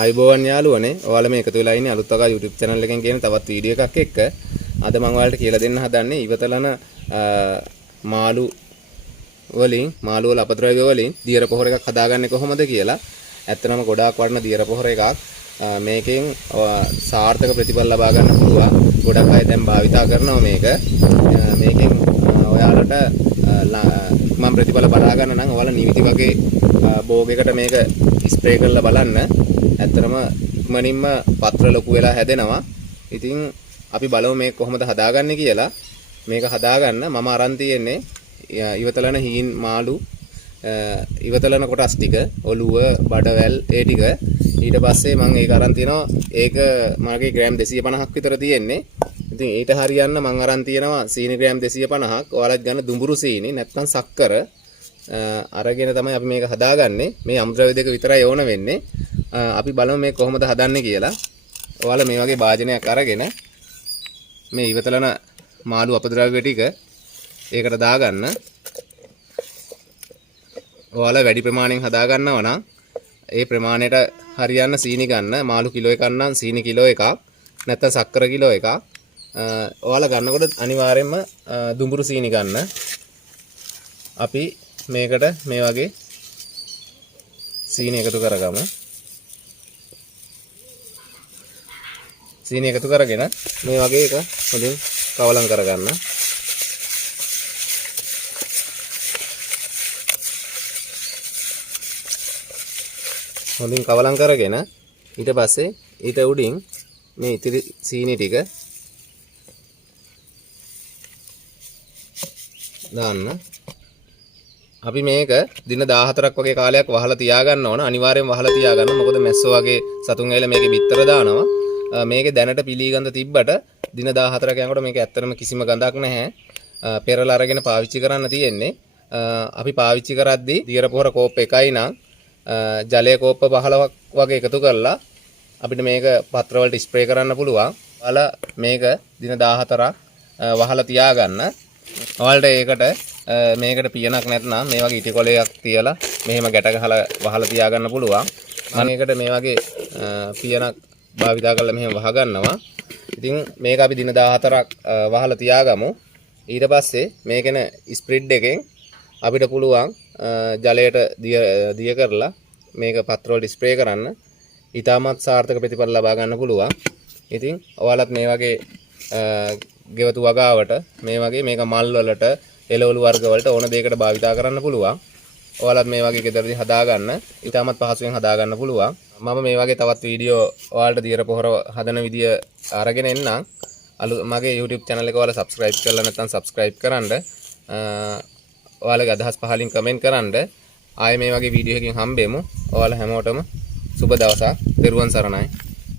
අයිබෝවන් යාළුවනේ ඔයාලා මේ එකතු වෙලා ඉන්නේ අලුත් වගා YouTube channel එකෙන් කියන තවත් වීඩියෝ එකක් එක්ක. අද මම ඔයාලට කියලා දෙන්න හදන්නේ ඉවතලන මාළු වල අපද්‍රව්‍ය වලින් දියර පොහොර එකක් හදාගන්නේ කොහොමද කියලා. ඇත්තටම ගොඩාක් වටින දියර පොහොර එකක්. මේකෙන් සාර්ථක ප්‍රතිඵල ලබා ගන්න පුළුවන්. ගොඩක් අය දැන් භාවිතා කරනවා මේක. මේකෙන් ඔයාලට මම ප්‍රතිඵල බලා ගන්න නම් ඔයාලා නිවිති වගේ බෝගයකට මේක ස්ප්‍රේ කරලා බලන්න. ඇත්තටම ඉක්මනින්ම පත්‍ර ලොකු වෙලා හැදෙනවා. ඉතින් අපි බලමු මේක කොහොමද හදාගන්නේ කියලා. මේක හදාගන්න මම අරන් තියෙන්නේ ඉවතලන හීන් මාළු ඉවතලන කොටස් ටික ඔළුව බඩවැල් ඒ ටික. ඊට පස්සේ මම ඒක අරන් තියනවා. ඒක මාගේ ග්‍රෑම් 250ක් විතර තියෙන්නේ. ඉතින් ඊට හරියන්න මම අරන් තියනවා සීනි ග්‍රෑම් 250ක්. ඔයාලත් ගන්න දුඹුරු සීනි නැත්නම් සක්කර අරගෙන තමයි අපි මේක හදාගන්නේ. මේ අමුද්‍රව්‍ය දෙක විතරයි ඕන වෙන්නේ. අපි බලමු මේක කොහොමද හදන්නේ කියලා. ඔයාලා මේ වගේ භාජනයක් අරගෙන මේ ඉවතලන මාළු අපද්‍රව්‍ය ටික ඒකට දාගන්න. ඔයාලා වැඩි ප්‍රමාණයෙන් හදාගන්නවා නම් ඒ ප්‍රමාණයට හරියන්න සීනි ගන්න. මාළු කිලෝ එකක් නම් සීනි කිලෝ එකක් නැත්නම් සක්කර කිලෝ එකක්. ඔයාලා ගන්නකොට අනිවාර්යයෙන්ම දුඹුරු සීනි ගන්න. අපි මේකට මේ වගේ සීනි එකතු කරගමු. සීනි එකතු කරගෙන මේ වගේ එක හොඳින් කවලම් කරගන්න. හොඳින් කවලම් කරගෙන ඊට පස්සේ ඊට උඩින් මේ ඉතිරි සීනි ටික දාන්න. අපි මේක දින 14ක් වගේ කාලයක් වහලා තියාගන්න ඕන. අනිවාර්යෙන් වහලා තියාගන්න. මොකද මැස්සෝ වගේ සතුන් ඇවිල්ලා මේකේ බිත්තර දානවා. මේකේ දැනට පිළිගඳ තිබ්බට දින 14ක් යනකොට මේක ඇත්තටම කිසිම ගඳක් නැහැ. පෙරලා අරගෙන පාවිච්චි කරන්න තියෙන්නේ. අපි පාවිච්චි කරද්දී දියර පොහොර කෝප් එකයි නම් ජලය කෝප්ප 15ක් වගේ එකතු කරලා අපිට මේක පත්‍ර වලට ස්ප්‍රේ කරන්න පුළුවන්. ඔයාලා මේක දින 14ක් වහලා තියාගන්න. ඔයාලට ඒකට මේකට පියනක් නැත්නම් මේ වගේ ඉටි කොලයක් තියලා මෙහෙම ගැට ගහලා වහලා තියාගන්න පුළුවන්. මම ඒකට මේ වගේ පියනක් භාවිතා කරලා මෙහෙම වහගන්නවා. ඉතින් මේක අපි දින 14ක් වහලා තියාගමු. ඊට පස්සේ මේකෙන ස්ප්‍රිඩ් එකෙන් අපිට පුළුවන් ජලයට දිය කරලා මේක පත්‍ර වලට ස්ප්‍රේ කරන්න. ඊටමත් සාර්ථක ප්‍රතිඵල ලබා ගන්න පුළුවන්. ඉතින් ඔයාලත් මේ වගේ ගෙවතු වගාවට මේ වගේ මේක මල් වලට එළවලු වර්ග වලට ඕන දෙයකට භාවිතා කරන්න පුළුවන්. ඔයාලත් මේ වගේ ගෙදරදී හදාගන්න ඊටමත් පහසුවෙන් හදාගන්න පුළුවන්. මම මේ වගේ තවත් වීඩියෝ ඔයාලට දියර පොහොර හදන විදිය අරගෙන එන්නම්. මගේ YouTube channel එක ඔයාලා subscribe කරලා නැත්නම් subscribe කරන්න. ඔයාලගේ අදහස් පහලින් comment කරන්න. ආයේ මේ වගේ වීඩියෝ එකකින් හම්බෙමු. ඔයාලා හැමෝටම සුබ දවසක්. ත්වන් සරණයි.